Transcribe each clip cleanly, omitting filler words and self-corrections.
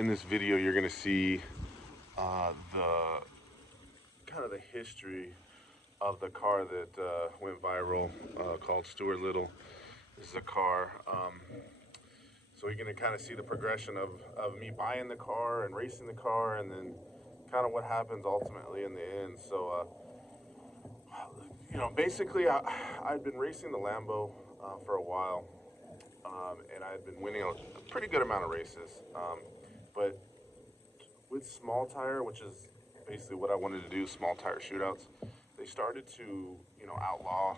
in this video, you're gonna see the kind of the history of the car that went viral, called Stuart Little. This is a car. So you're gonna kind of see the progression of me buying the car and racing the car, and then kind of what happens ultimately in the end. So, basically, I'd been racing the Lambo for a while, and I had been winning a pretty good amount of races. But with small tire, which is basically what I wanted to do, small tire shootouts, they started to, outlaw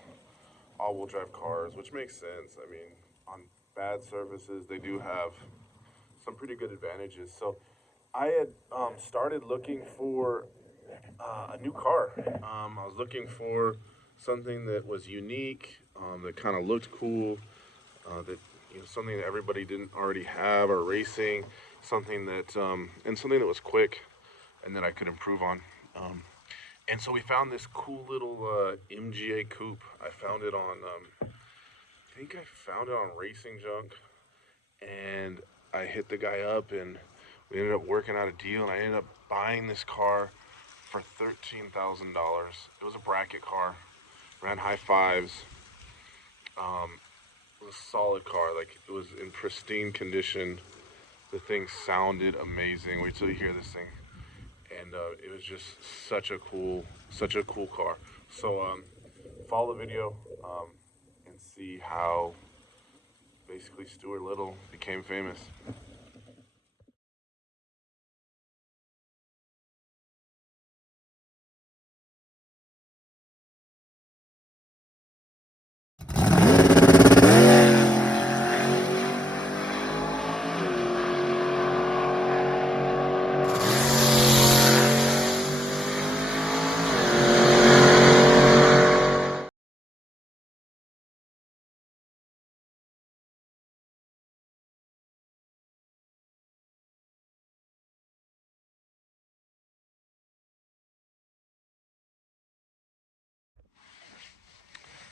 all-wheel drive cars, which makes sense. I mean, on bad surfaces, they do have some pretty good advantages. So I had started looking for a new car. I was looking for something that was unique, that kind of looked cool, that something that everybody didn't already have or racing, something that and something that was quick and that I could improve on. And so we found this cool little MGA coupe. I found it on I think I found it on Racing Junk, and I hit the guy up, and we ended up working out a deal, and I ended up buying this car for $13,000. It was a bracket car, ran high fives. It was a solid car, like it was in pristine condition. The thing sounded amazing. Wait till you hear this thing. And it was just such a cool car. So follow the video and see how basically Stuart Little became famous.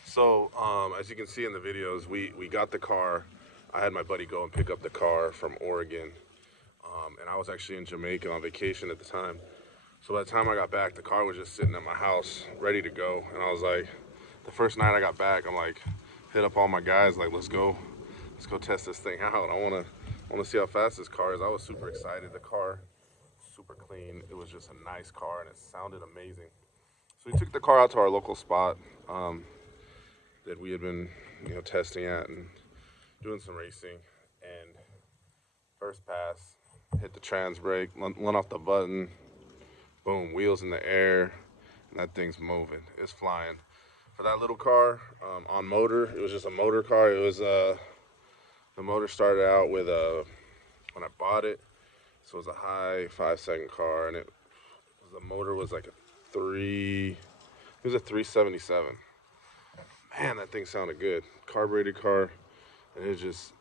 So, as you can see in the videos, we got the car. I had my buddy go and pick up the car from Oregon, and I was actually in Jamaica on vacation at the time. So by the time I got back, the car was just sitting at my house, ready to go. And I was like, the first night I got back, I'm like, hit up all my guys, like, let's go test this thing out. I wanna see how fast this car is. I was super excited. The car, super clean. It was just a nice car, and it sounded amazing. So we took the car out to our local spot that we had been, testing at and doing some racing. And first pass, hit the trans brake, went off the button, boom, wheels in the air, and that thing's moving. It's flying. For that little car, on motor, it was just a motor car. It was the motor started out with when I bought it, so it was a high 5-second car, and the motor was like it was a 377. Man, that thing sounded good. Carbureted car, and it was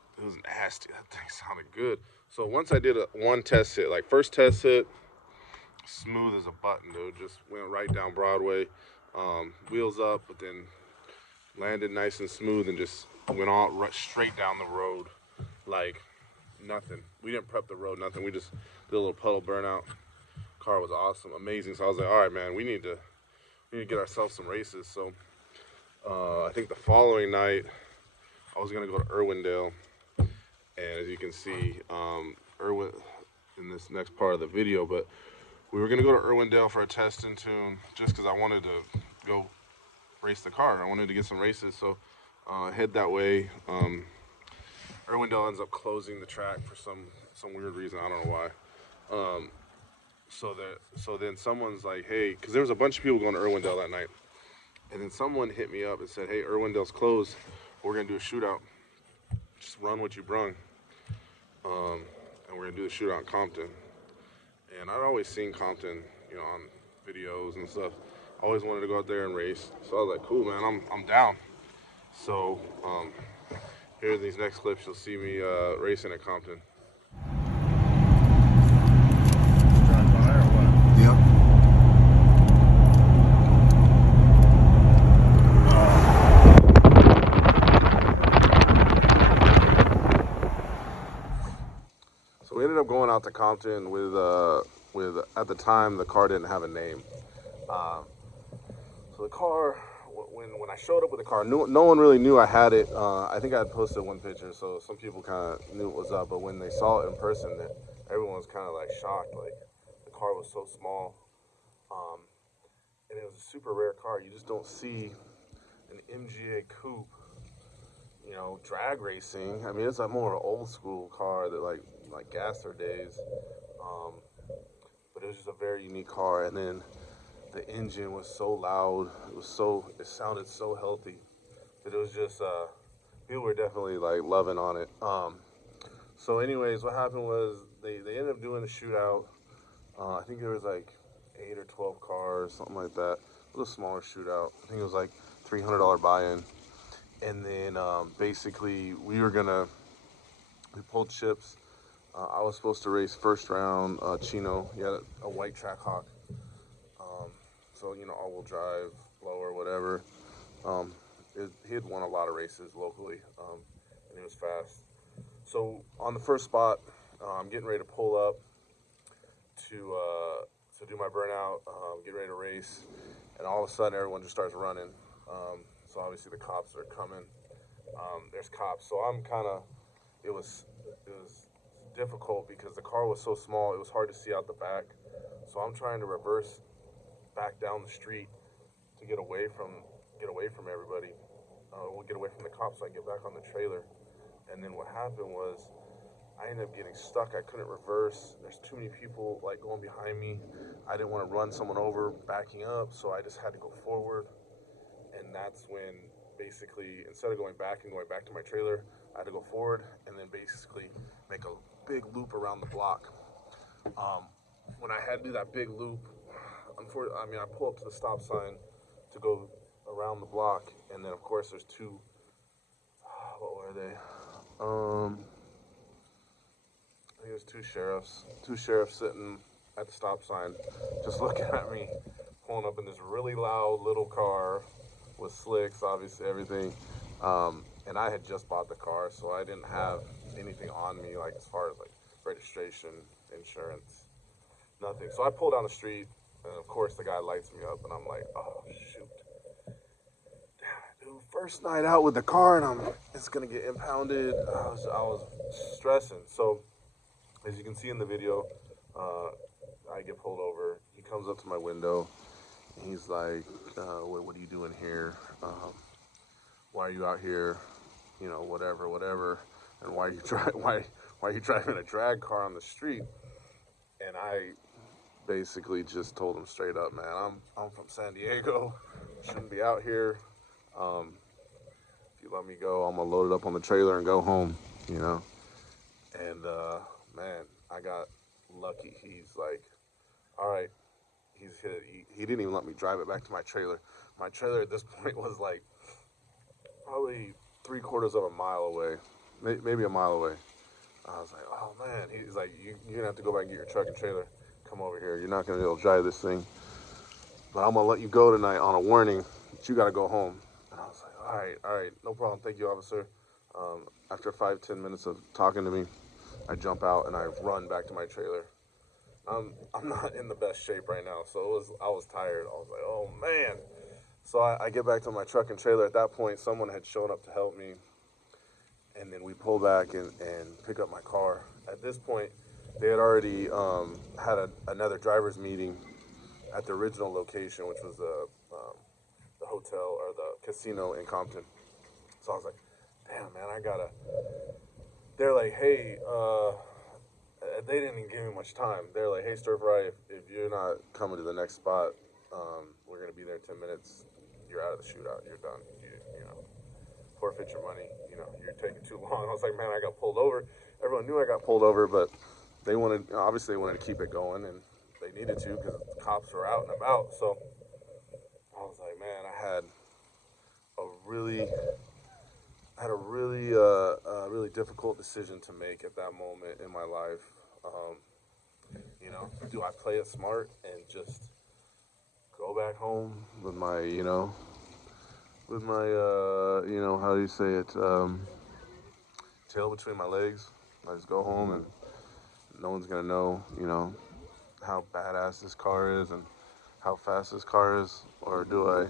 nasty. That thing sounded good. So once I did one test hit, like first test hit, smooth as a button, dude. Just went right down Broadway, wheels up, but then landed nice and smooth and just went all right straight down the road like nothing. We didn't prep the road, nothing. We just did a little puddle burnout. Car was awesome, amazing. So I was like, all right, man, we need to get ourselves some races. So I think the following night I was gonna go to Irwindale, and as you can see, Irwin in this next part of the video, but we were gonna go to Irwindale for a test and tune just because I wanted to go race the car. I wanted to get some races, so head that way. Irwindale ends up closing the track for some weird reason. I don't know why. So then someone's like, hey, because there was a bunch of people going to Irwindale that night. And then someone hit me up and said, hey, Irwindale's closed. We're going to do a shootout. Just run what you brung. And we're going to do the shootout in Compton. And I'd always seen Compton, on videos and stuff. I always wanted to go out there and race. So I was like, cool, man, I'm down. So here in these next clips, you'll see me racing at Compton. out to Compton with at the time the car didn't have a name. Um, so the car, when I showed up with the car, no one really knew I had it. I think I had posted one picture, so some people kind of knew what was up. But when they saw it in person, everyone was kind of like shocked. Like the car was so small, um, and it was a super rare car. You just don't see an MGA coupe, drag racing. I mean, it's a more old school car that like Gasser days. Um, but it was just a very unique car. And then the engine was so loud. It sounded so healthy that it was just people were definitely like loving on it. So anyways, what happened was they ended up doing a shootout. I think there was like 8 or 12 cars, something like that. It was a smaller shootout. I think it was like $300 buy-in. And then basically we pulled chips. I was supposed to race first round Chino. He had a white track hawk. So, all-wheel drive, blower, whatever. He had won a lot of races locally, and he was fast. So on the first spot, I'm getting ready to pull up to do my burnout, get ready to race, and all of a sudden everyone just starts running. So obviously the cops are coming. There's cops, so it was difficult because the car was so small. It was hard to see out the back. So I'm trying to reverse back down the street to get away from everybody. We'll get away from the cops so I can get back on the trailer. And then what happened was I ended up getting stuck. I couldn't reverse. There's too many people like going behind me. I didn't want to run someone over backing up, so I just had to go forward. And that's when basically, instead of going back to my trailer, I had to go forward and then basically make a big loop around the block. When I had to do that big loop, I pull up to the stop sign to go around the block, and then of course there's two. What were they? I think it was two sheriffs. Two sheriffs sitting at the stop sign, just looking at me, pulling up in this really loud little car with slicks, obviously everything. And I had just bought the car, so I didn't have anything on me, like as far as like registration, insurance, nothing. So I pull down the street, and of course the guy lights me up, and I'm like, oh shoot. Dude, first night out with the car, and it's gonna get impounded. I was stressing. So as you can see in the video, I get pulled over. He comes up to my window, and he's like, what are you doing here? Why are you out here? Whatever. And why are you driving a drag car on the street? And I basically just told him straight up, man, I'm from San Diego. Shouldn't be out here. If you let me go, I'm gonna load it up on the trailer and go home. And man, I got lucky. He's like, all right. He didn't even let me drive it back to my trailer. My trailer at this point was like probably 3/4 of a mile away, maybe a mile away. I was like, oh man. He's like, you're gonna have to go back and get your truck and trailer. Come over here. You're not gonna be able to drive this thing. But I'm gonna let you go tonight on a warning that you gotta go home. And I was like, all right, no problem. Thank you, officer. After 5-10 minutes of talking to me, I jump out and I run back to my trailer. I'm not in the best shape right now, so I was tired. I was like, oh man. So I get back to my truck and trailer. At that point, someone had shown up to help me, and then we pull back and pick up my car. At this point, they had already had another driver's meeting at the original location, which was the hotel or the casino in Compton. So I was like, damn, man, they're like, hey, they didn't even give me much time. They're like, hey, Stir Fry, if you're not coming to the next spot, we're going to be there in 10 minutes. You're out of the shootout. You're done. You know, forfeit your money. You're taking too long. I was like, man, I got pulled over. Everyone knew I got pulled over, but obviously they wanted to keep it going, and they needed to because the cops were out and about. So I was like, man, I had a really really difficult decision to make at that moment in my life. Do I play it smart and just go back home with my, how do you say it, tail between my legs? I just go home and no one's gonna know, you know, how badass this car is and how fast this car is? Or do I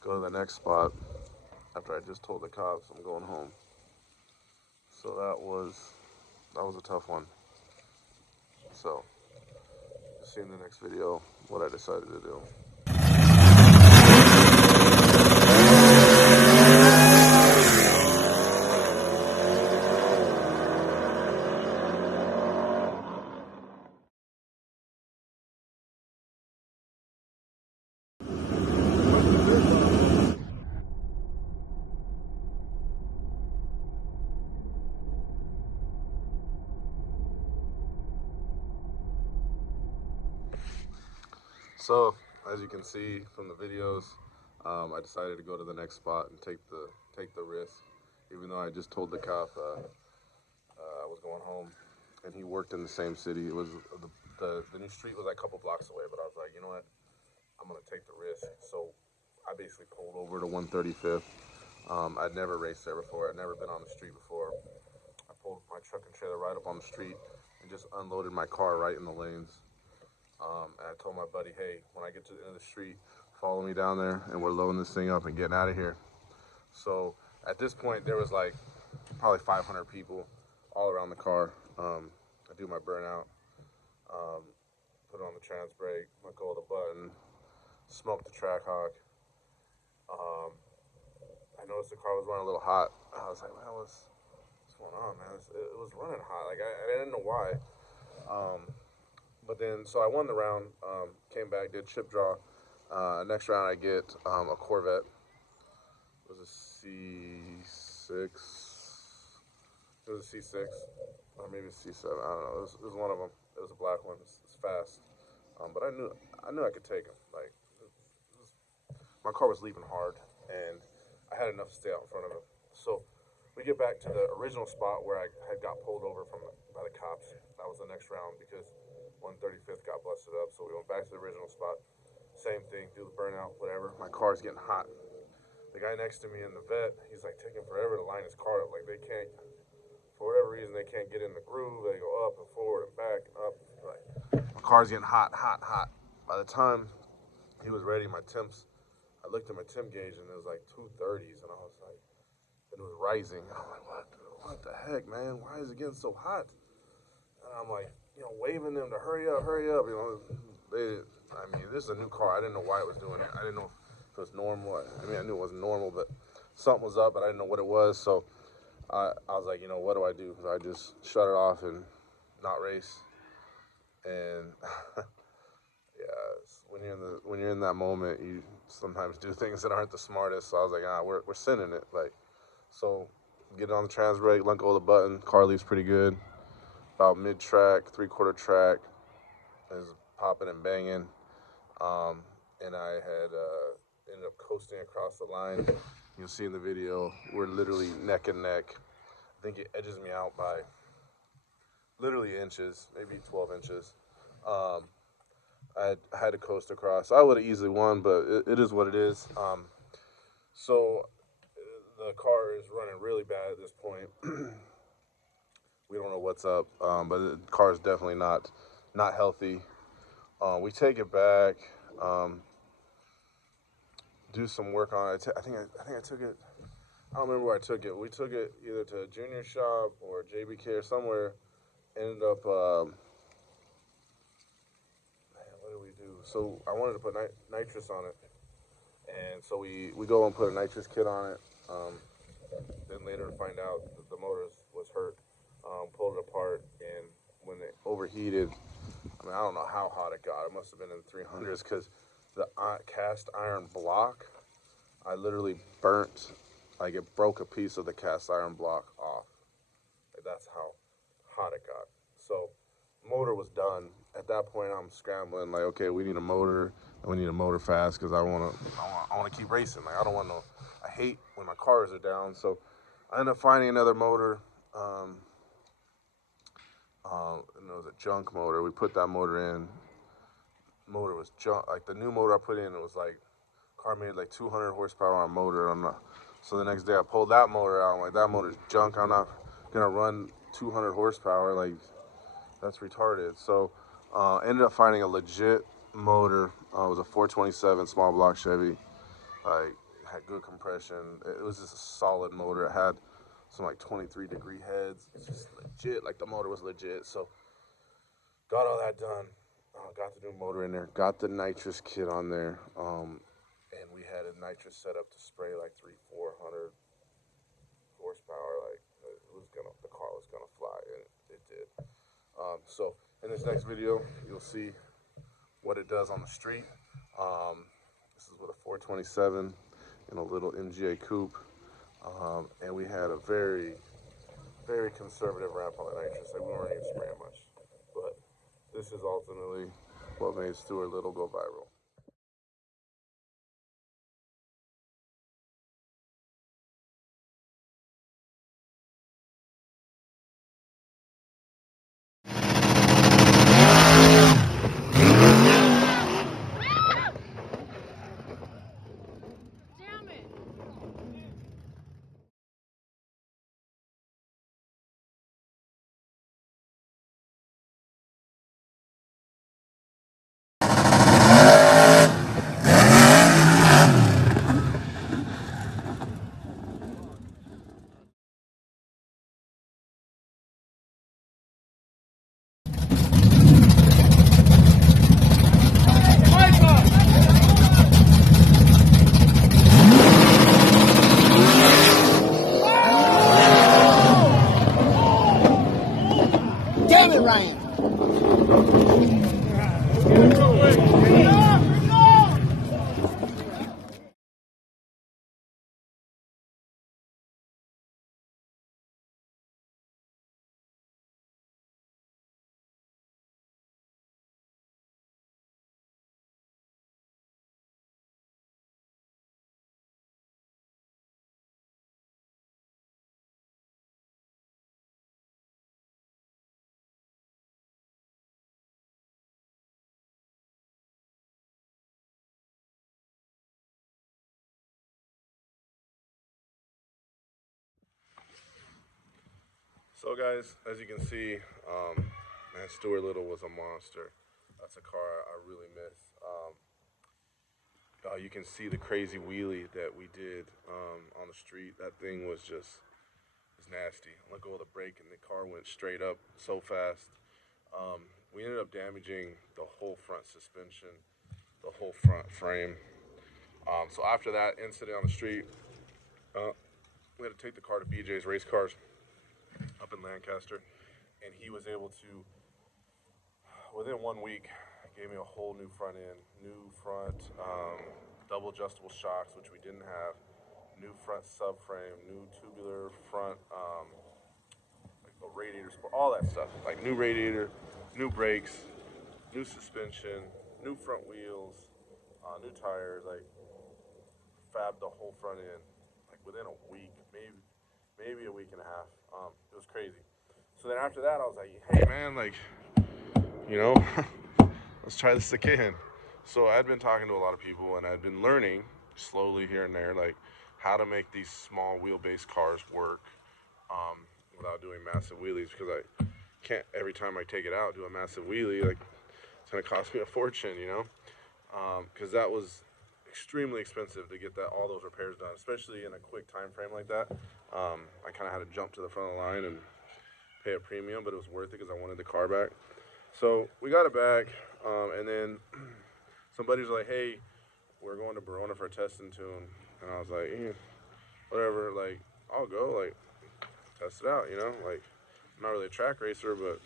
go to the next spot after I just told the cops I'm going home? So that was a tough one. So, see in the next video what I decided to do. So, as you can see from the videos, I decided to go to the next spot and take the risk, even though I just told the cop I was going home, and he worked in the same city. It was the new street was like a couple blocks away, but I was like, you know what, I'm gonna take the risk. So I basically pulled over to 135th. I'd never raced there before. I'd never been on the street before. I pulled my truck and trailer right up on the street and just unloaded my car right in the lanes. And I told my buddy, hey, when I get to the end of the street, follow me down there, and we're loading this thing up and getting out of here. So at this point, there was like probably 500 people all around the car. I do my burnout, put on the trans brake, let go of the button, smoke the track hawk. I noticed the car was running a little hot. I was like, man, what's going on, man? It was running hot. Like, I didn't know why. But then, so I won the round, came back, did chip draw. Next round I get a Corvette. It was a C6. It was a C6, or maybe a C7. I don't know. It was one of them. It was a black one. It's fast. But I knew I could take him. Like, my car was leaving hard, and I had enough to stay out in front of him. So we get back to the original spot where I had got pulled over by the cops. That was the next round because 135th got busted up. So we went back to the original spot. Same thing, do the burnout, whatever. My car's getting hot. The guy next to me in the vet, he's like taking forever to line his car up. Like, they can't, for whatever reason, they can't get in the groove. They go up and forward and back and up. Like, my car's getting hot. By the time he was ready, I looked at my temp gauge and it was like 230s, and I was like, it was rising. And I'm like, what the heck, man? Why is it getting so hot? And I'm like, you know, waving them to hurry up. You know, this is a new car. I didn't know why it was doing it. I didn't know if it was normal. I mean, I knew it wasn't normal, but something was up, but I didn't know what it was. So I was like, you know, what do I do? So I just shut it off and not race. And yeah, when you're in that moment, you sometimes do things that aren't the smartest. So I was like, we're sending it. Like, so get it on the trans brake, let go of the button. Car leaves pretty good. About mid-track, three-quarter track, is popping and banging. And I had ended up coasting across the line. You'll see in the video, we're literally neck and neck. I think it edges me out by literally inches, maybe 12 inches. I had to coast across. I would have easily won, but it is what it is. So the car is running really bad at this point. We don't know what's up, but the car is definitely not healthy. We take it back, do some work on it. I think I took it. I don't remember where I took it. We took it either to a junior shop or JBK or somewhere. Ended up, man, what did we do? So I wanted to put nitrous on it, and so we go and put a nitrous kit on it. Then later find out that the motor was hurt. Pulled it apart, and when it overheated, I mean, I don't know how hot it got. It must have been in the 300s because the cast iron block, I literally burnt, like it broke a piece of the cast iron block off. Like, that's how hot it got. So motor was done. At that point, I'm scrambling, like, okay, we need a motor, and we need a motor fast because I want to keep racing. Like, I hate when my cars are down. So I ended up finding another motor. And it was a junk motor. We put that motor in. Motor was junk. Like, the new motor I put in, it was like, car made like 200 horsepower on a motor. So the next day I pulled that motor out. I'm like, that motor's junk. I'm not gonna run 200 horsepower. Like, That's retarded. So ended up finding a legit motor. It was a 427 small block Chevy. Like, had good compression. It was just a solid motor. It had some like 23-degree heads. It's just legit. Like, the motor was legit. So got all that done. Got the new motor in there. Got the nitrous kit on there. And we had a nitrous set up to spray like 300-400 horsepower. Like, the car was gonna fly, and it did. So in this next video, you'll see what it does on the street. This is with a 427 and a little MGA coupe. And we had a very, very conservative wrap on the nitrous. Like, we weren't even spraying much. But this is ultimately what made Stuart Little go viral. Damn it, Ryan. So guys, as you can see, man, Stuart Little was a monster. That's a car I really miss. You can see the crazy wheelie that we did on the street. That thing was nasty. I let go of the brake and the car went straight up so fast. We ended up damaging the whole front suspension, the whole front frame. So after that incident on the street, we had to take the car to BJ's Race Cars up in Lancaster, and he was able to, within 1 week, gave me a whole new front end, new front double adjustable shocks, which we didn't have, new front subframe, new tubular front, like a radiator support, all that stuff. Like, new radiator, new brakes, new suspension, new front wheels, new tires. Like, fabbed the whole front end, like within a week, maybe a week and a half. It was crazy. So then after that, I was like, hey man, like, you know, let's try this again. So I'd been talking to a lot of people, and I'd been learning slowly here and there, like, how to make these small wheelbase cars work without doing massive wheelies, because I can't, every time I take it out, do a massive wheelie, like, it's gonna cost me a fortune, you know, because that was extremely expensive to get all those repairs done, especially in a quick time frame like that. I kind of had to jump to the front of the line and pay a premium, but it was worth it because I wanted the car back. So we got it back, and then somebody's like, hey, we're going to Verona for a testing tune. And I was like, whatever, like, I'll go, like, test it out, you know? Like, I'm not really a track racer, but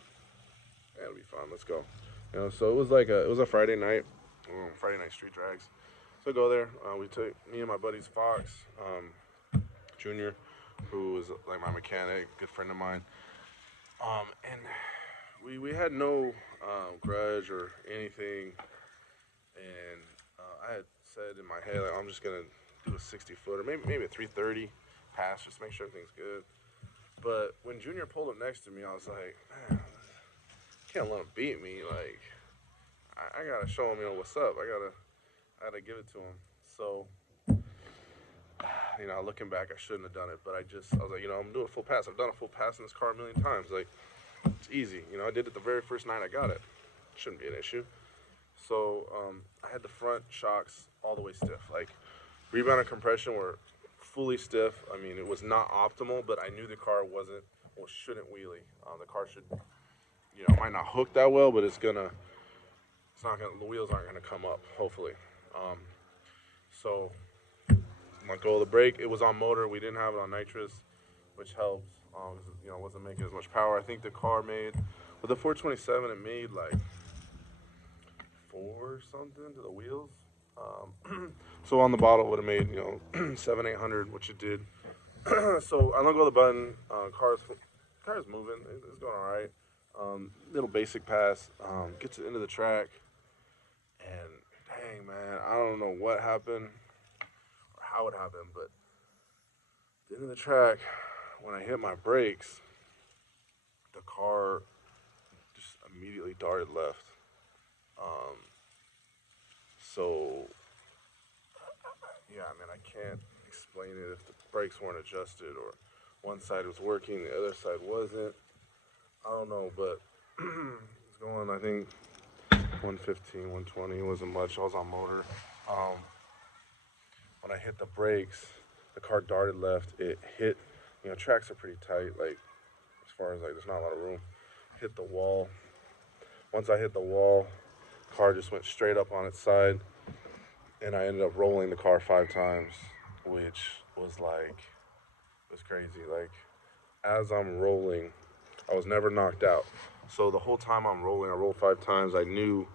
yeah, it'll be fun, let's go. You know, so it was like it was a Friday night street drags. So I go there, we took, me and my buddies Fox, Junior, who was like my mechanic, good friend of mine. And we had no grudge or anything, and I had said in my head, like, I'm just gonna do a 60-footer, maybe a 330 pass, just to make sure everything's good. But when Junior pulled up next to me, I was like, man, I can't let him beat me. Like, I gotta show him, you know, what's up. I gotta give it to him. So, you know, looking back, I shouldn't have done it, but I was like, you know, I'm doing a full pass. I've done a full pass in this car a million times. Like, It's easy. You know, I did it the very first night I got it. Shouldn't be an issue. So I had the front shocks all the way stiff. Like rebound and compression were fully stiff. I mean, it was not optimal, but I knew the car wasn't or shouldn't wheelie. The car should, you know, might not hook that well, but it's not gonna, the wheels aren't gonna come up. Hopefully. So let go of the brake. It was on motor. We didn't have it on nitrous, which helps. You know, it wasn't making as much power. I think the car made with the 427. It made like 4 something to the wheels. So on the bottle it would have made, you know, 700-800, which it did. So I let go of the button. Car's moving. It's going all right. Little basic pass. Gets it into the track, and dang man, I don't know what happened or how it happened, but at the end of the track, when I hit my brakes, the car just immediately darted left. So yeah, I mean, I can't explain it if the brakes weren't adjusted or one side was working, the other side wasn't. I don't know, but it's going, I think, 115, 120. It wasn't much. I was on motor. When I hit the brakes, the car darted left. It hit, you know, tracks are pretty tight, like, as far as, like, there's not a lot of room. Hit the wall. Once I hit the wall, car just went straight up on its side, and I ended up rolling the car 5 times, which was like, it was crazy. Like, as I'm rolling, I was never knocked out. So the whole time I'm rolling, I rolled 5 times. I knew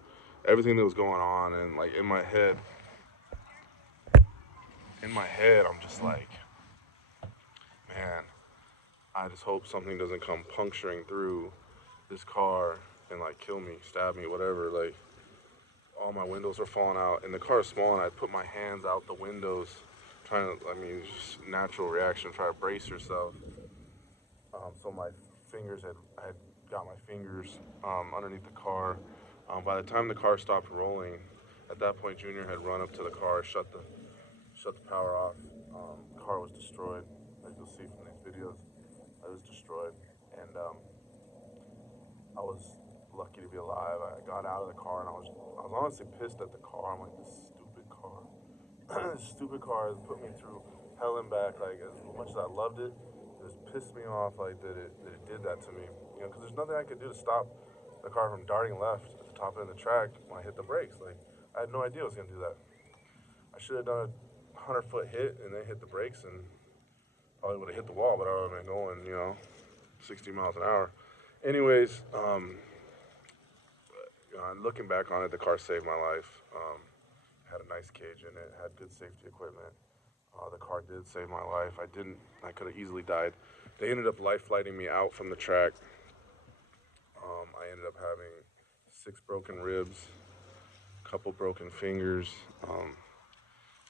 everything that was going on, and like in my head, I'm just like, man, I just hope something doesn't come puncturing through this car and like kill me, stab me, whatever. Like, all my windows are falling out, and the car is small, and I put my hands out the windows, trying to, I mean, just natural reaction, try to brace yourself. So my fingers I had got my fingers underneath the car. By the time the car stopped rolling, at that point, Junior had run up to the car, shut the power off. The car was destroyed, as you'll see from these videos. It was destroyed, and I was lucky to be alive. I got out of the car, and I was honestly pissed at the car. I'm like, this stupid car. This stupid car has put me through hell and back. Like, as much as I loved it, it just pissed me off, like, that it did that to me. You know, because there's nothing I could do to stop the car from darting left at the top end of the track when I hit the brakes. Like, I had no idea I was going to do that. I should have done a 100-foot hit and then hit the brakes, and probably would have hit the wall, but I would have been going, you know, 60 miles an hour. Anyways, looking back on it, the car saved my life. Had a nice cage in it, had good safety equipment. The car did save my life. I could have easily died. They ended up life flighting me out from the track. I ended up having 6 broken ribs, a couple broken fingers,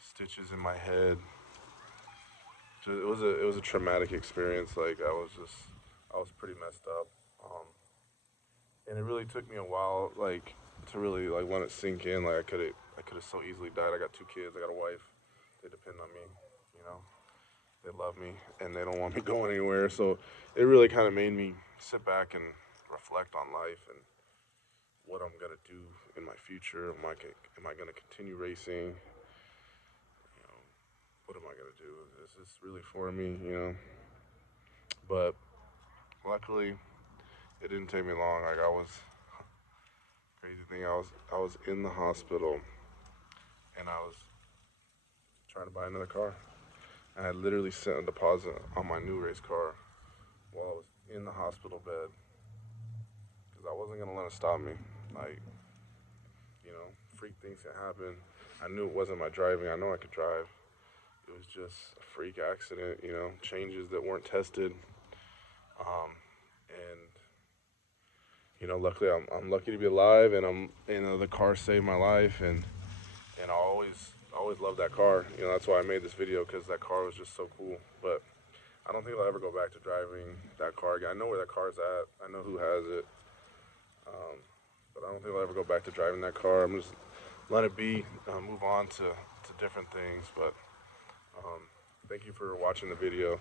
stitches in my head. So it was a traumatic experience. Like, I was pretty messed up. And it really took me a while, like, to really, like, let it sink in. Like, I could have so easily died. I got 2 kids, I got a wife. They depend on me, you know. They love me, and they don't want me going anywhere. So it really kind of made me sit back and reflect on life and what I'm gonna do in my future. Am I gonna continue racing? You know, what am I gonna do? Is this really for me? You know. But luckily, it didn't take me long. Like, crazy thing, I was in the hospital, and I was trying to buy another car. I had literally sent a deposit on my new race car while I was in the hospital bed, because I wasn't gonna let it stop me. Like, you know, freak things can happen. I knew it wasn't my driving. I know I could drive. It was just a freak accident, you know, changes that weren't tested. And you know, luckily I'm lucky to be alive, and you know, the car saved my life, and I always loved that car. You know, that's why I made this video, because that car was just so cool. But I don't think I'll ever go back to driving that car again. I know where that car's at. I know who has it. But I don't think I'll ever go back to driving that car. I'm just let it be, move on to different things. But thank you for watching the video.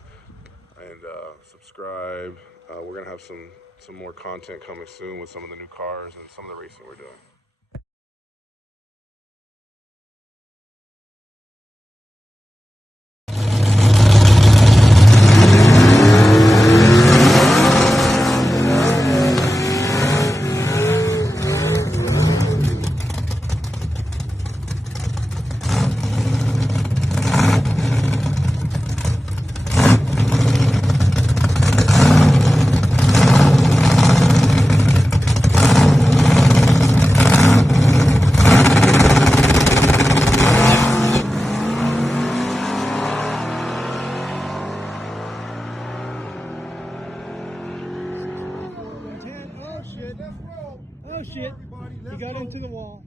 and subscribe. We're gonna have some more content coming soon with some of the new cars and some of the racing we're doing. Oh shit. He got into the wall.